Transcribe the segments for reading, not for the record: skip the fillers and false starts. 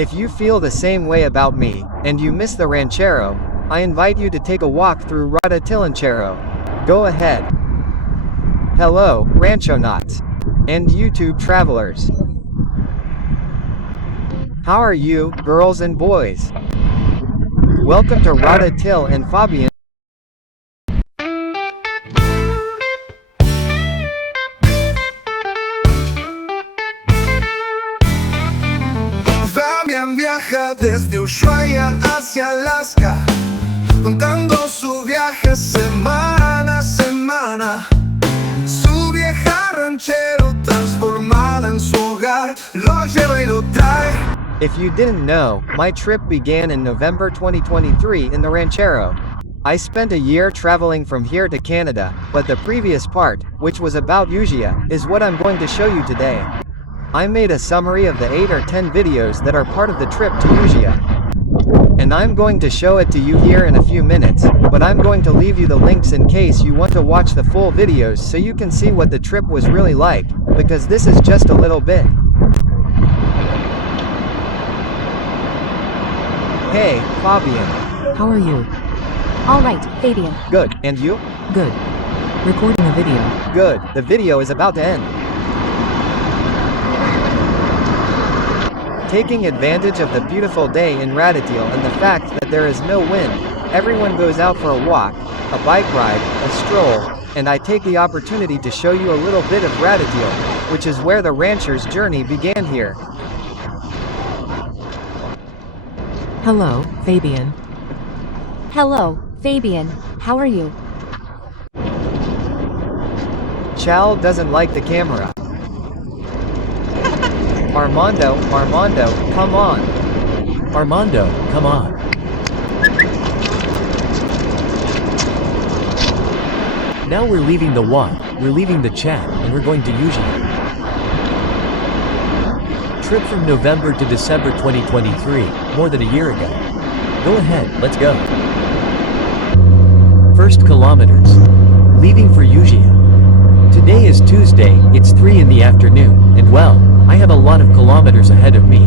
If you feel the same way about me, and you miss the Ranchero, I invite you to take a walk through Ranchero. Go ahead. Hello, Ranchonauts. And YouTube travelers. How are you, girls and boys? Welcome to Ranchonauta and Fabian. Fabian viaja desde Ushuaia hacia Alaska, contando su viaje semana a semana. Su vieja ranchero transformada en su hogar, lo lleva y lo trae. If you didn't know, my trip began in November 2023 in the Ranchero. I spent a year traveling from here to Canada, but the previous part, which was about Ushuaia, is what I'm going to show you today. I made a summary of the 8 or 10 videos that are part of the trip to Ushuaia. And I'm going to show it to you here in a few minutes, but I'm going to leave you the links in case you want to watch the full videos so you can see what the trip was really like, because this is just a little bit. Hey, Fabian. How are you? All right, Fabian. Good, and you? Good. Recording a video. Good, the video is about to end. Taking advantage of the beautiful day in Ranchonauta and the fact that there is no wind, everyone goes out for a walk, a bike ride, a stroll, and I take the opportunity to show you a little bit of Ranchonauta, which is where the rancher's journey began here. Hello, Fabian. Hello, Fabian. How are you? Chal doesn't like the camera. Armando, come on. Armando, come on. Now we're leaving the walk, we're leaving the chat, and we're going to Ushuaia. Trip from November to December 2023, more than a year ago. Go ahead, let's go. First kilometers. Leaving for Ushuaia. Today is Tuesday, it's 3 in the afternoon, and well, I have a lot of kilometers ahead of me.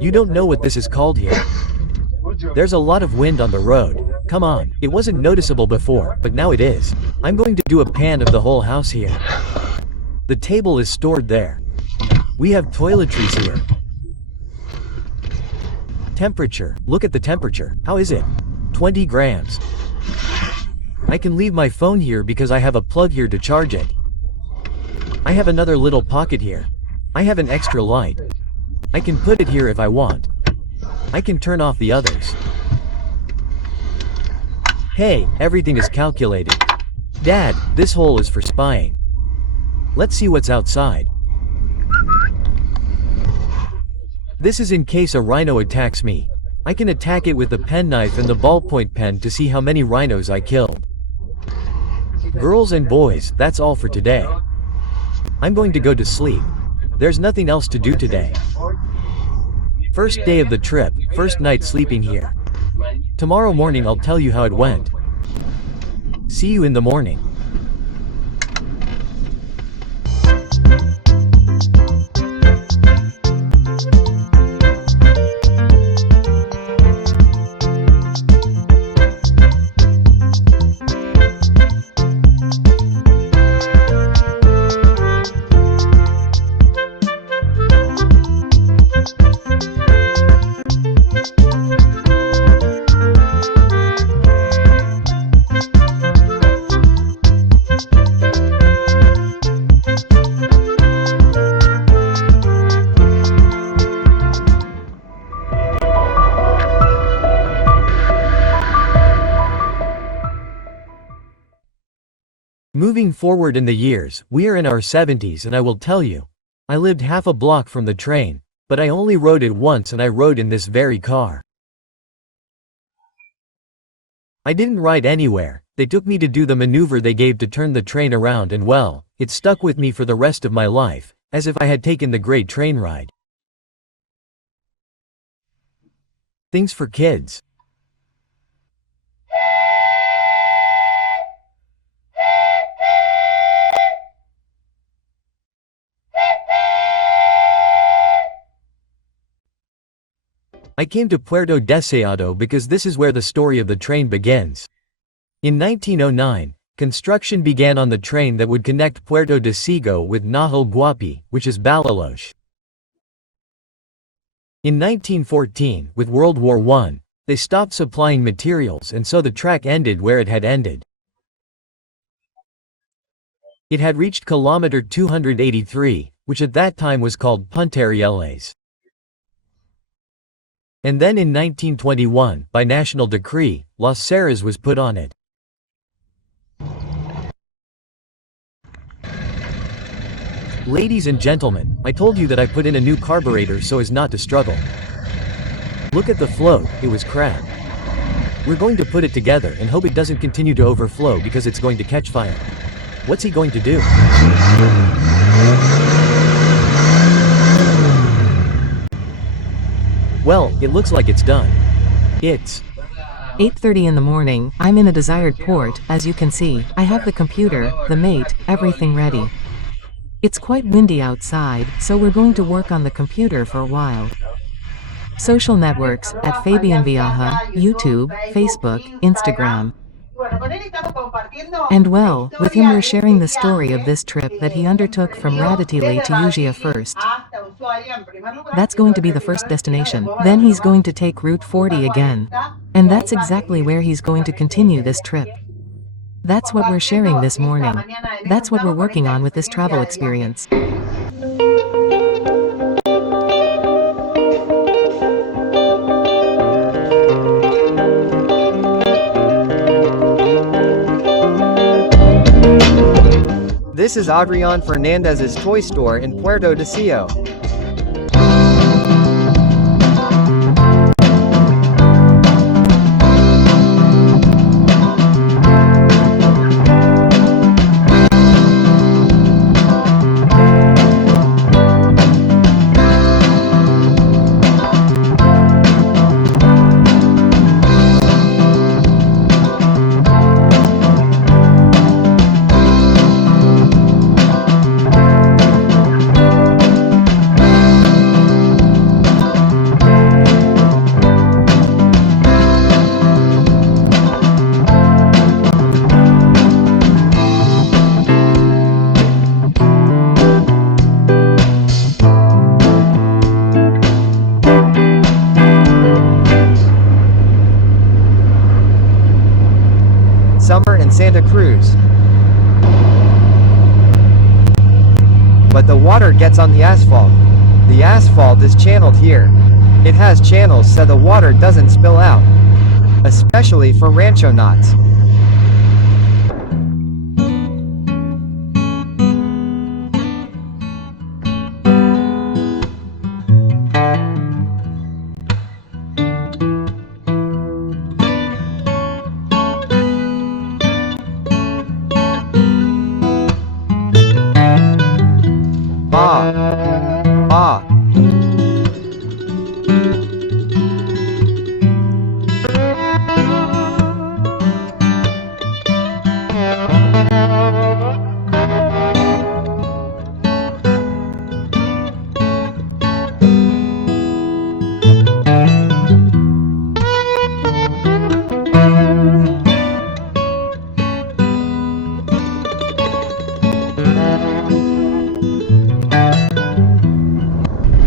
You don't know what this is called here. There's a lot of wind on the road. Come on, it wasn't noticeable before, but now it is. I'm going to do a pan of the whole house here. The table is stored there. We have toiletries here. Temperature, look at the temperature, how is it? 20 grams. I can leave my phone here because I have a plug here to charge it. I have another little pocket here. I have an extra light. I can put it here if I want. I can turn off the others. Hey, everything is calculated. Dad, this hole is for spying. Let's see what's outside. This is in case a rhino attacks me. I can attack it with the penknife and the ballpoint pen to see how many rhinos I killed. Girls and boys, that's all for today. I'm going to go to sleep. There's nothing else to do today. First day of the trip, first night sleeping here. Tomorrow morning I'll tell you how it went. See you in the morning. Moving forward in the years, we are in our 70s and I will tell you. I lived half a block from the train, but I only rode it once and I rode in this very car. I didn't ride anywhere, they took me to do the maneuver they gave to turn the train around and well, It stuck with me for the rest of my life, as if I had taken the great train ride. Things for kids. I came to Puerto Deseado because this is where the story of the train begins. In 1909, construction began on the train that would connect Puerto Deseado with Nahal Guapi, which is Baliloche. In 1914, with World War I, they stopped supplying materials and so the track ended where it had ended. It had reached kilometer 283, which at that time was called Puntarieles. And then in 1921, by national decree, Las Serras was put on it. Ladies and gentlemen, I told you that I put in a new carburetor so as not to struggle. Look at the flow, it was crap. We're going to put it together and hope it doesn't continue to overflow because it's going to catch fire. What's he going to do? Well, it looks like it's done. It's 8:30 in the morning, I'm in a desired port, as you can see, I have the computer, the mate, everything ready. It's quite windy outside, so we're going to work on the computer for a while. Social networks, at Fabian Viaja, YouTube, Facebook, Instagram. And well, with him we're sharing the story of this trip that he undertook from Radatili to Ushuaia first. That's going to be the first destination. Then he's going to take Route 40 again. And that's exactly where he's going to continue this trip. That's what we're sharing this morning. That's what we're working on with this travel experience. This is Adrian Fernandez's toy store in Puerto Deseado. Summer in Santa Cruz. But the water gets on the asphalt. The asphalt is channeled here. It has channels so the water doesn't spill out. Especially for Ranchonauts.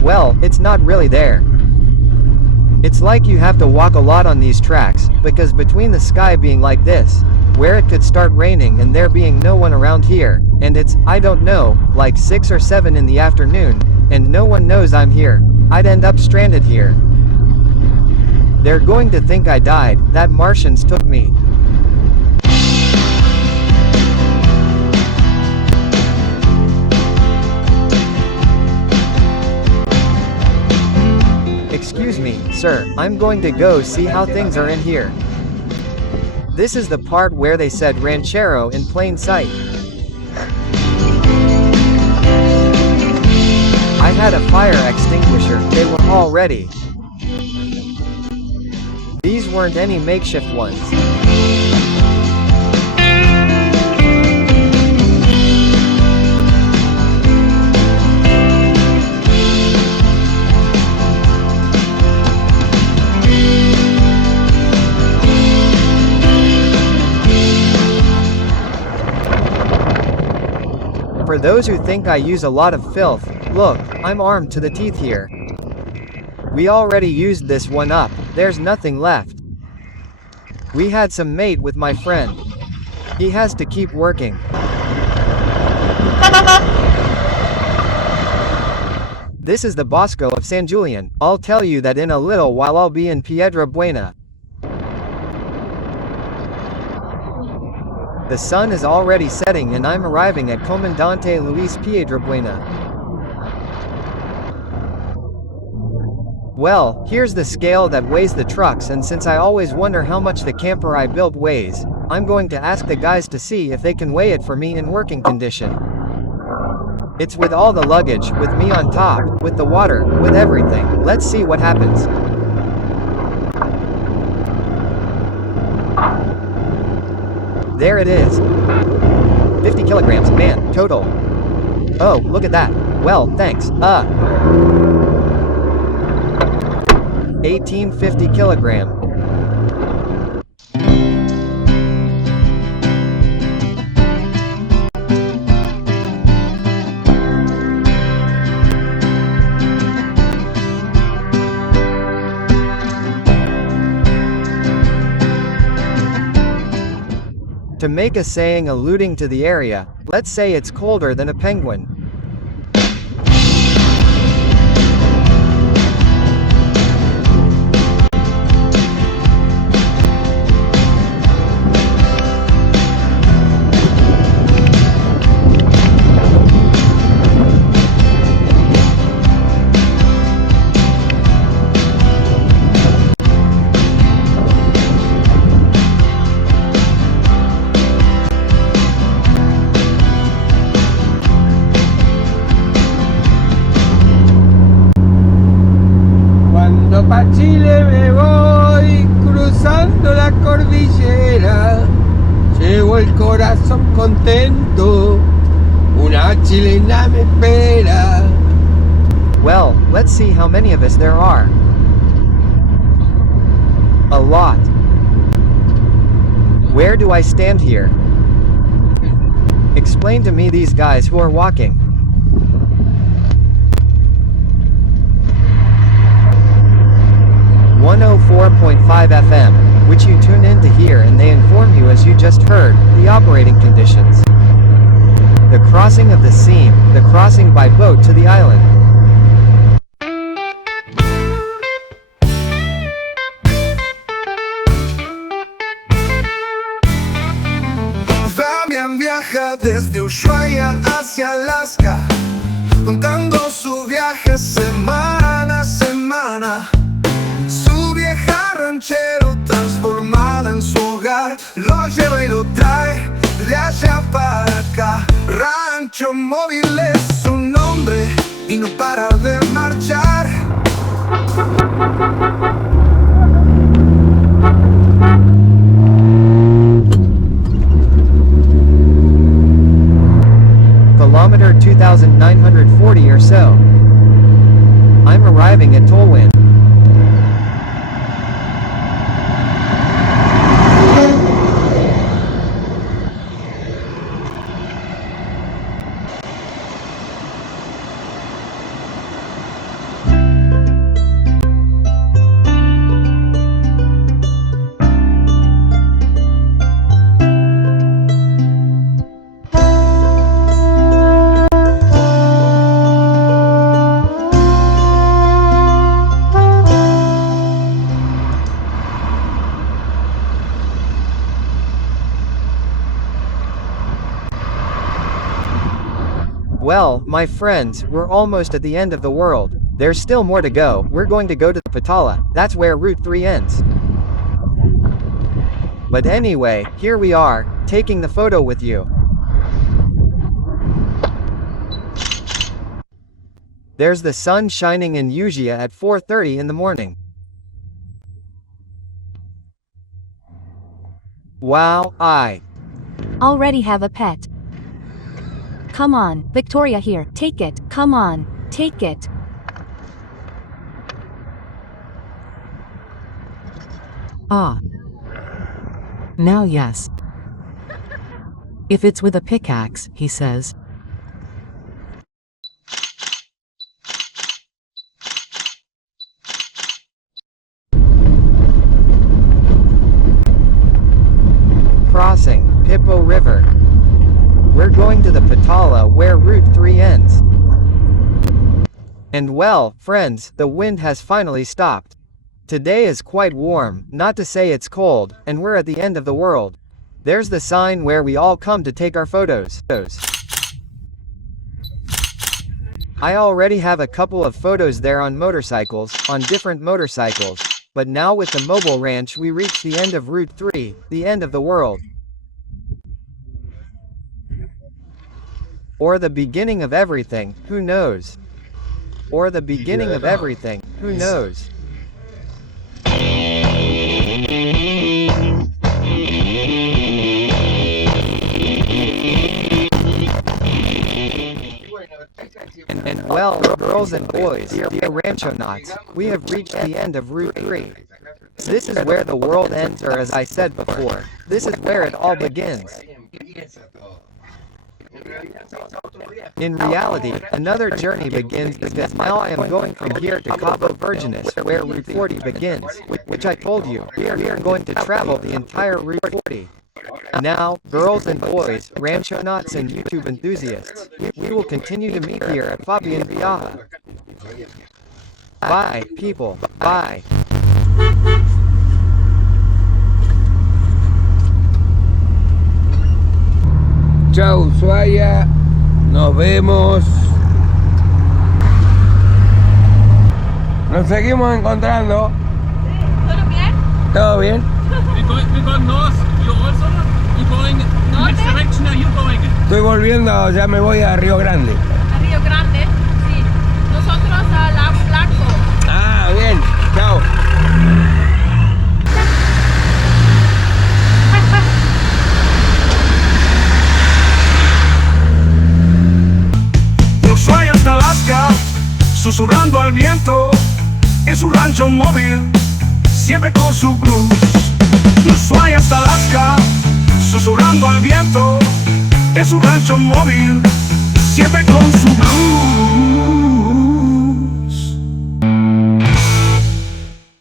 Well, it's not really there. It's like you have to walk a lot on these tracks, because between the sky being like this, where it could start raining and there being no one around here, and it's, I don't know, like 6 or 7 in the afternoon, and no one knows I'm here, I'd end up stranded here. They're going to think I died, that Martians took me. Excuse me, sir, I'm going to go see how things are in here. This is the part where they said ranchero in plain sight. had a fire extinguisher, they were all ready. These weren't any makeshift ones. For those who think I use a lot of filth, look, I'm armed to the teeth here. We already used this one up, there's nothing left. We had some mate with my friend. He has to keep working. This is the Bosco of San Julian. I'll tell you that in a little while I'll be in Piedra Buena. The sun is already setting and I'm arriving at Comandante Luis Piedra Buena. Well, here's the scale that weighs the trucks, and since I always wonder how much the camper I built weighs, I'm going to ask the guys to see if they can weigh it for me in working condition. It's with all the luggage, with me on top, with the water, with everything. Let's see what happens. There it is. 50 kilograms, man, total. Oh, look at that. Well, thanks. 1850 kilogram. To make a saying alluding to the area, let's say it's colder than a penguin. Pa Chile me voy, cruzando la cordillera, llevo el corazón contento, una chilena me espera. Well, let's see how many of us there are. A lot. Where do I stand here? Explain to me these guys who are walking. .5 FM, which you tune in to hear, and they inform you, as you just heard, the operating conditions. The crossing of the seam, the crossing by boat to the island. Fabian viaja desde Ushuaia hacia Alaska, contando su viaje semana a semana. Su vieja ranchero transformada en su hogar lo lleva y lo trae de allá para acá. Rancho móvil es su nombre y no para de marchar. Kilometer 2,940 or so. I'm arriving at Tolwyn. Well, my friends, we're almost at the end of the world. There's still more to go. We're going to go to the Patala. That's where Route 3 ends. But anyway, here we are, taking the photo with you. There's the sun shining in Ushuaia at 4:30 in the morning. Wow, I Already have a pet. Come on, Victoria here, take it, come on, take it. Ah. Now yes. If it's with a pickaxe, he says. crossing Pippo River. We're going to the Patala where Route 3 ends. And well, friends, the wind has finally stopped. Today is quite warm, not to say it's cold, and we're at the end of the world. There's the sign where we all come to take our photos. I already have a couple of photos there on motorcycles, on different motorcycles. But now with the mobile ranch we reach the end of Route 3, the end of the world. Or the beginning of everything, who knows? Or the beginning of everything, who knows? And well, girls and boys, dear Ranchonauts, we have reached the end of Route 3. This is where the world ends, or as I said before, this is where it all begins. In reality, another journey begins because now I am going from here to Cabo Vergenes, where Route 40 begins, which I told you, we are going to travel the entire Route 40. Now, girls and boys, Ranchonauts and YouTube enthusiasts, we will continue to meet here at Fabian Viaja. Bye, people, bye. Chao Ushuaia, nos vemos. Nos seguimos encontrando. ¿Todo bien? ¿Todo bien? We going north, you also? You going, which direction are you going? Estoy volviendo, ya me voy a Río Grande. A Río Grande, sí. Nosotros a La Blanco. Ah, bien, chao. De Ushuaia hasta Alaska, susurrando al viento, es un rancho móvil, siempre con su blues. De Ushuaia hasta Alaska, susurrando al viento, es un rancho móvil, siempre con